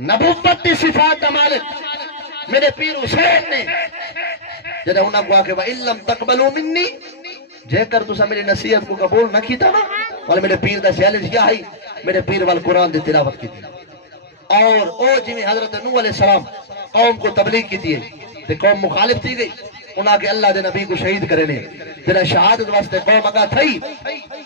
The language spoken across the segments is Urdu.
نبوت دی صفات دا مالک میرے پیر حسین نے جدہ انہاں کو آکے وَإِن لَمْ تَقْبَلُوا مِنِّي جے کر تُسا میری نصیحت کو قبول نہ کیتا نا والے میرے پیر دا چیلنج کیا ہے میرے پیر وال قرآن دی تلاوت کی تھی اور او جی حضرت نوح علیہ السلام قوم کو تبلیغ کی تھی تے قوم مخالف تھی گئی انہاں کے اللہ دے نبی کو شہید کرنے جنہاں شہادت واسطے قوم اگا تھی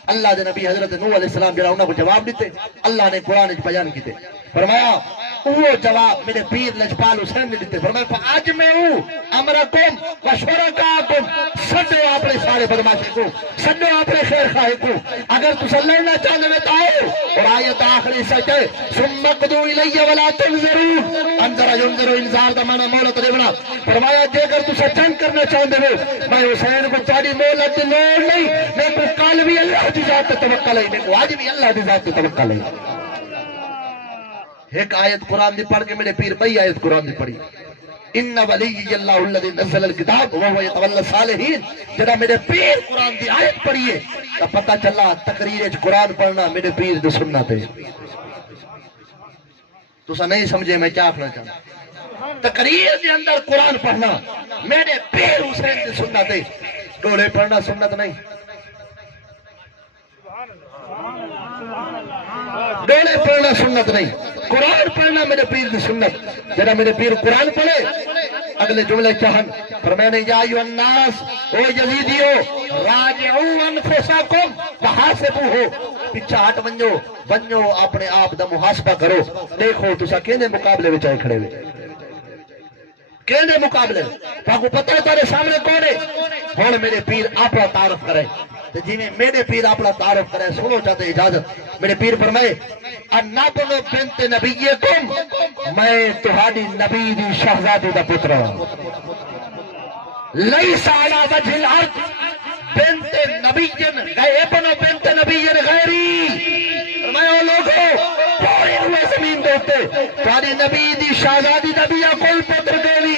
اللہ دے نبی حضرت نوح علیہ السلام جنہاں انہاں کو جواب دیتے اللہ نے قرآن بیان کیتے فرمایا وہ جواب میرے پیر لجپال حسین نے دیتے فرمایا فَأَجْمِعُوا أَمْرَكُمْ وَشُرَكَاءَكُمْ سڈو اپنے سارے بدماشی کو سڈو اپنے خیر خواہی کو اگر تسا لڑنا چاہتے میں تو آؤ اور آیت آخری سچ ہے ثُمَّ اقْضُوا إِلَيَّ وَلَا تُنظِرُوا انظر ينظر انذار دا معنی مہلت دینا فرمایا جے اگر تسا جنگ کرنا چاہتے ہو میں حسین کو تہاڈی مہلت دی لوڑ نہیں میں کو کل بھی اللہ دی ذات تے توکل ہے میں کو آج بھی اللہ دی ذات تے توکل ہے ایک آیت قرآن دی پڑھ کے میرے پیر بھائی آیت قرآن دی پڑھی ان ولی اللہ الذی نزل الکتاب وهو يتولى الصالحین جڑا میرے پیر قرآن دی آیت پڑھیے تو پتہ چلا تقریر وچ قرآن پڑھنا میرے پیر دی سنت ہے تسا نہیں سمجھے میں کیا کہنا چاہتا تقریر دے اندر قرآن پڑھنا میرے پیر حسین دی سنت ہے ڈولے پڑھنا سنت نہیں ڈولے پڑھنا سنت نہیں قرآن پڑھنا میرے پیر دی سنت جنہا میرے پیر قرآن پڑھے اگلے جملے چاہن فرمانے یا ایوہ الناس او یزیدیو راجعو انفساکم وحاسبوہو پچھا ہٹ بنجو اپنے آپ دا محاسبہ کرو دیکھو تسا کینے مقابلے وچائے کھڑے ہوئے کینے مقابلے تاکو پتہ ہے تارے سامنے کونے ہون میرے پیر اپنا تعارف کرے جی میں میرے پیر اپنا تعارف کرے سنو چاہتے اجازت میرے پیر فرمائے النبل بنت نبیکم میں تہاڈی نبی دی شہزادی دا پتر لیس علی وجہ الارض بنت نبی ابن بنت نبی غیری فرمائے او لوگو پوری ہوئے زمین دوتے تہاڈی نبی دی شہزادی نبی کوئی پتر دیوی